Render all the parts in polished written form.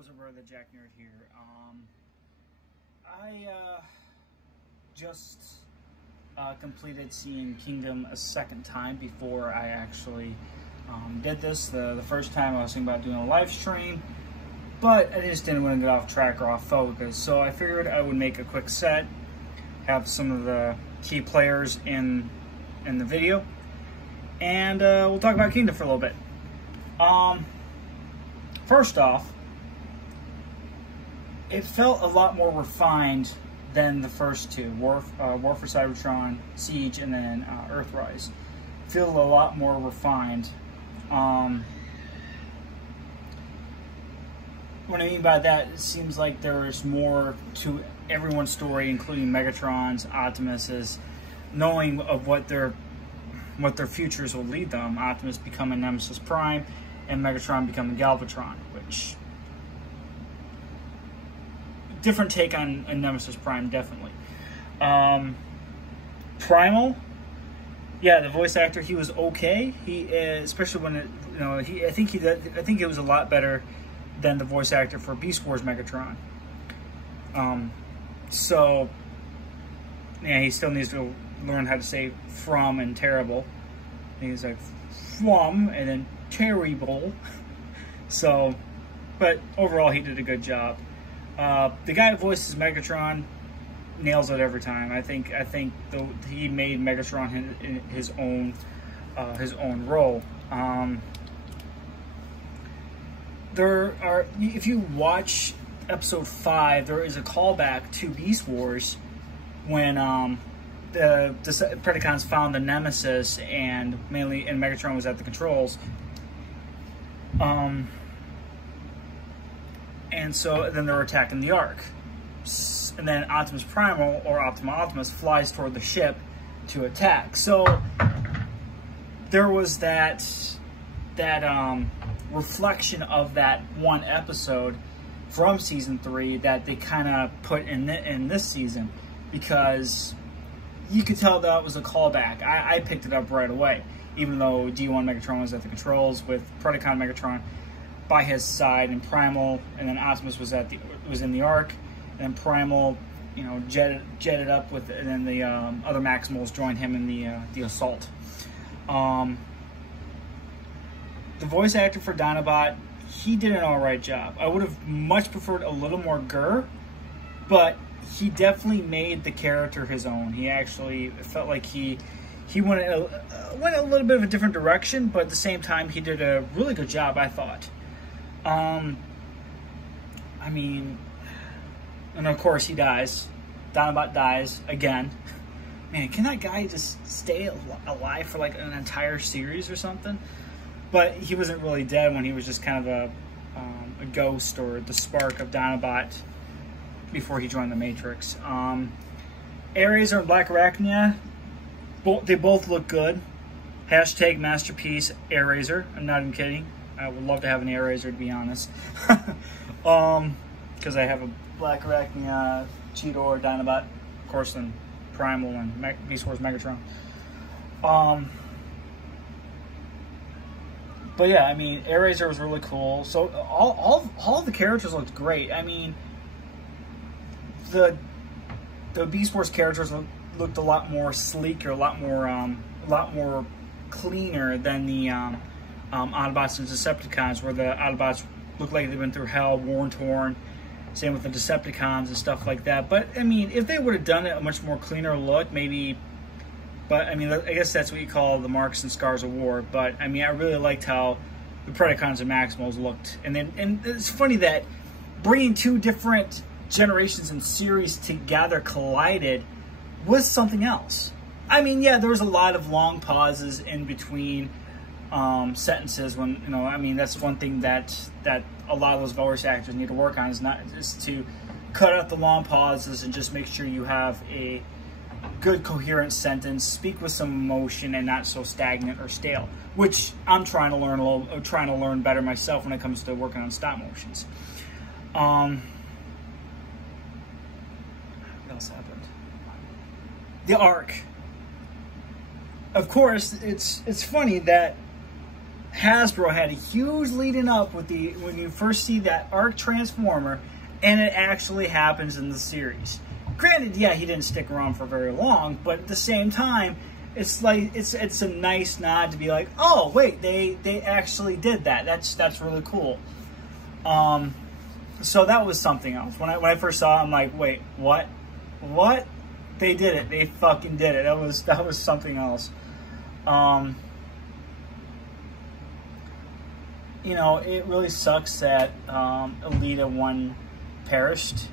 what's up, brother? Jack Nerd here. I just completed seeing Kingdom a second time before I actually did this. The first time I was thinking about doing a live stream, but I just didn't want to get off track or off focus. So I figured I would make a quick set, have some of the key players in the video, and we'll talk about Kingdom for a little bit. First off, it felt a lot more refined than the first two, War for Cybertron, Siege, and then Earthrise. Feel a lot more refined. What I mean by that, it seems like there is more to everyone's story, including Megatron's, Optimus's, knowing of what their futures will lead them. Optimus becoming Nemesis Prime, and Megatron becoming Galvatron, which different take on Nemesis Prime, definitely. Primal, yeah, the voice actor, he was okay. He especially when I think it was a lot better than the voice actor for Beast Wars Megatron. So yeah, he still needs to learn how to say from and terrible. And he's like from and then terrible. So, but overall, he did a good job. The guy who voices Megatron nails it every time. I think he made Megatron his own role. If you watch episode 5, there is a callback to Beast Wars when the Predacons found the Nemesis and Megatron was at the controls. And so then they're attacking the Ark. And then Optimus Primal, or Optimus, flies toward the ship to attack. So there was that reflection of that one episode from season 3 that they kind of put in this season, because you could tell that was a callback. I picked it up right away, even though D1 Megatron was at the controls with Predacon Megatron by his side, and Primal, and then Optimus was in the Ark, and then Primal, jetted up with, and then the other Maximals joined him in the assault. The voice actor for Dinobot, he did an alright job. I would have much preferred a little more Gur, but he definitely made the character his own. He actually felt like he went a little bit of a different direction, but at the same time, he did a really good job, I thought. I mean, and of course he dies. Dinobot dies again. Man, can that guy just stay alive for like an entire series or something? But he wasn't really dead when he was just kind of a ghost, or the spark of Dinobot before he joined the Matrix. Ares and Black Arachnia, they both look good. Hashtag masterpiece Airazor. I'm not even kidding. I would love to have an Airazor, to be honest. Because I have a Black Arachnia, Cheetor, Dinobot, of course, and Primal, and Beast Wars Megatron. But yeah, I mean, Airazor was really cool. So all the characters looked great. I mean, the Beast Wars characters looked a lot more sleeker, a lot more cleaner than the Autobots and Decepticons, where the Autobots look like they've been through hell, worn, torn. Same with the Decepticons and stuff like that. But I mean, if they would have done it a much more cleaner look, maybe. But I mean, I guess that's what you call the marks and scars of war. But I mean, I really liked how the Predacons and Maximals looked. And it's funny that bringing two different generations and series together collided was something else. I mean, yeah, there was a lot of long pauses in between sentences when, I mean, that's one thing that a lot of those voice actors need to work on, is to cut out the long pauses and just make sure you have a good coherent sentence, speak with some emotion and not so stagnant or stale, which I'm trying to learn better myself when it comes to working on stop motions. What else happened? The Ark. Of course, it's funny that Hasbro had a huge leading up with when you first see that Arc Transformer, and it actually happens in the series. Granted, yeah, he didn't stick around for very long, but at the same time, it's like it's a nice nod to be like, oh wait, they actually did that. That's really cool. So that was something else. When I first saw it, I'm like, wait, what? They did it. They fucking did it. That was something else. You know, it really sucks that Elita 1 perished.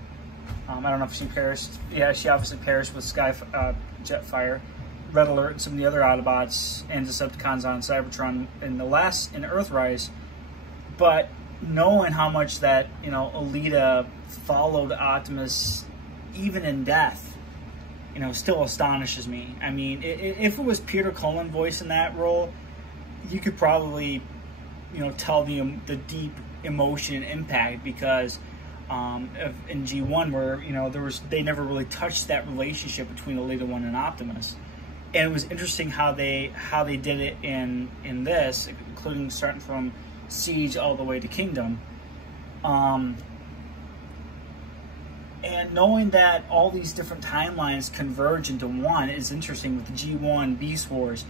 I don't know if she perished. Yeah, she obviously perished with Jetfire, Red Alert, and some of the other Autobots and Decepticons on Cybertron in Earthrise. But knowing how much that, you know, Elita followed Optimus even in death, you know, still astonishes me. I mean, if it was Peter Cullen voicing that role, you could probably, you know, tell the deep emotion and impact, because in G1 where, you know, they never really touched that relationship between Elita 1 and Optimus. And it was interesting how they did it in this, including starting from Siege all the way to Kingdom. And knowing that all these different timelines converge into one is interesting, with the G1 Beast Wars,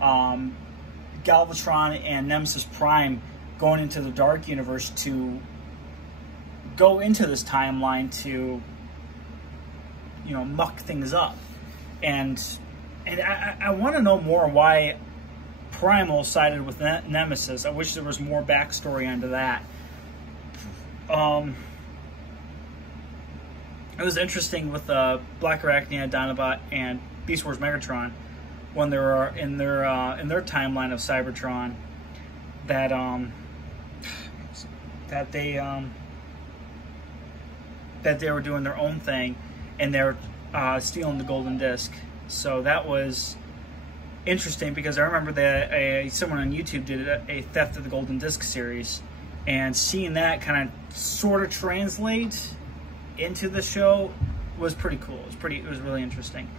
Galvatron and Nemesis Prime going into the Dark Universe to go into this timeline to, you know, muck things up. And I want to know more why Primal sided with Nemesis. I wish there was more backstory onto that. It was interesting with Black Arachnia, Dinobot, and Beast Wars Megatron, when they were in their timeline of Cybertron, that they were doing their own thing, and they were stealing the golden disc. So that was interesting, because I remember that someone on YouTube did a Theft of the Golden Disc series, and seeing that kind of sort of translate into the show was pretty cool. It was really interesting.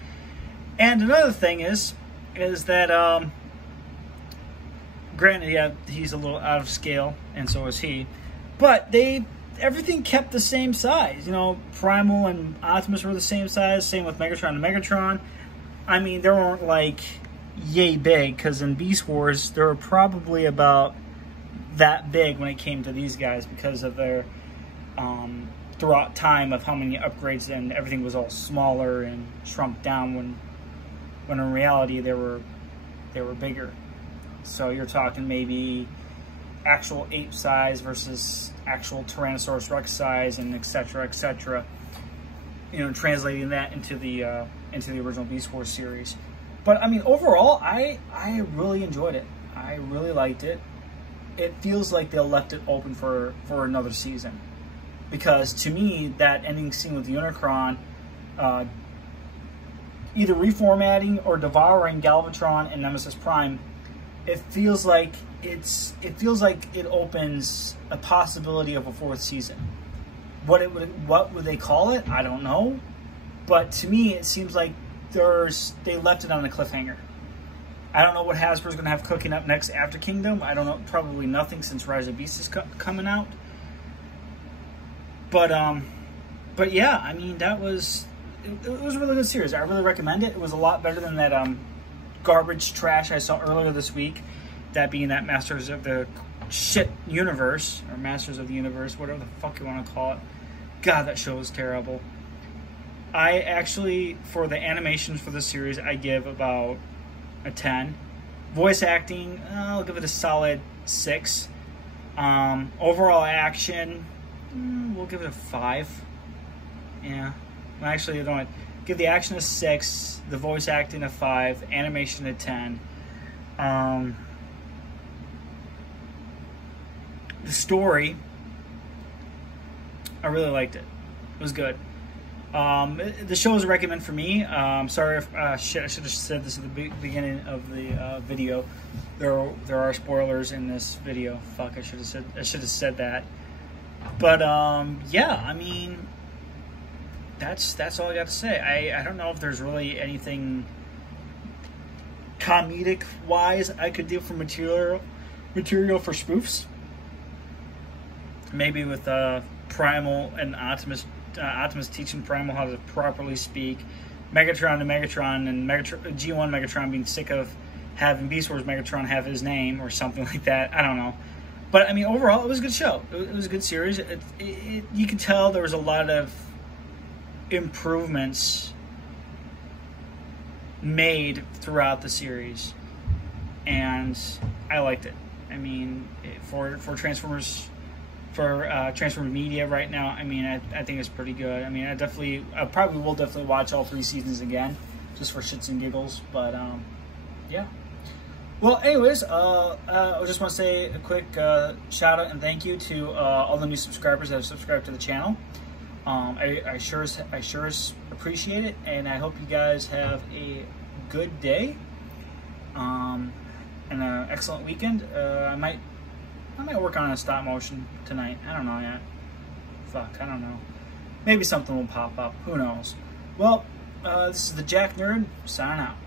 And another thing is that granted, yeah, he's a little out of scale, and so is he, but everything kept the same size. You know, Primal and Optimus were the same size. Same with Megatron and Megatron. I mean, they weren't like yay big, because in Beast Wars they were probably about that big when it came to these guys, because of their throughout time of how many upgrades, and everything was all smaller and shrunk down, when in reality they were bigger. So you're talking maybe actual ape size versus actual Tyrannosaurus Rex size, and etc. You know, translating that into the original Beast Wars series. But I mean, overall, I really enjoyed it. I really liked it. It feels like they left it open for another season, because to me, that ending scene with Unicron, either reformatting or devouring Galvatron and Nemesis Prime, it feels like it opens a possibility of a 4th season. What would they call it? I don't know. But to me, it seems like they left it on a cliffhanger. I don't know what Hasbro's going to have cooking up next after Kingdom. I don't know. Probably nothing, since Rise of Beasts is coming out. But yeah, I mean, it was a really good series. I really recommend it. It was a lot better than that garbage trash I saw earlier this week. That being that Masters of the Shit Universe, or Masters of the Universe, whatever the fuck you want to call it. God, that show was terrible. I actually, for the animations for this series, I give about a 10. Voice acting, I'll give it a solid 6. Overall action, we'll give it a 5. Yeah. Actually, I don't give the action a 6, the voice acting a 5, animation a 10. The story, I really liked it. It was good. The show is a recommend for me. Sorry if shit, I should have said this at the beginning of the video. There are spoilers in this video. Fuck, I should have said that. But yeah, I mean, that's all I got to say. I don't know if there's really anything comedic wise I could do for material material for spoofs. Maybe with Primal and Optimus teaching Primal how to properly speak. Megatron to Megatron, and G1 Megatron being sick of having Beast Wars Megatron have his name or something like that. I don't know. But, I mean, overall, it was a good show. It was a good series. You could tell there was a lot of improvements made throughout the series. And I liked it. I mean, for Transformers... For Transformers media right now, I mean, I think it's pretty good. I mean, I probably will definitely watch all 3 seasons again, just for shits and giggles. But yeah. Well, anyways, I just want to say a quick shout out and thank you to all the new subscribers that have subscribed to the channel. I sure appreciate it, and I hope you guys have a good day and an excellent weekend. I might work on a stop motion tonight. I don't know yet. Fuck, I don't know. Maybe something will pop up. Who knows? Well, this is the Jack Nerd signing out.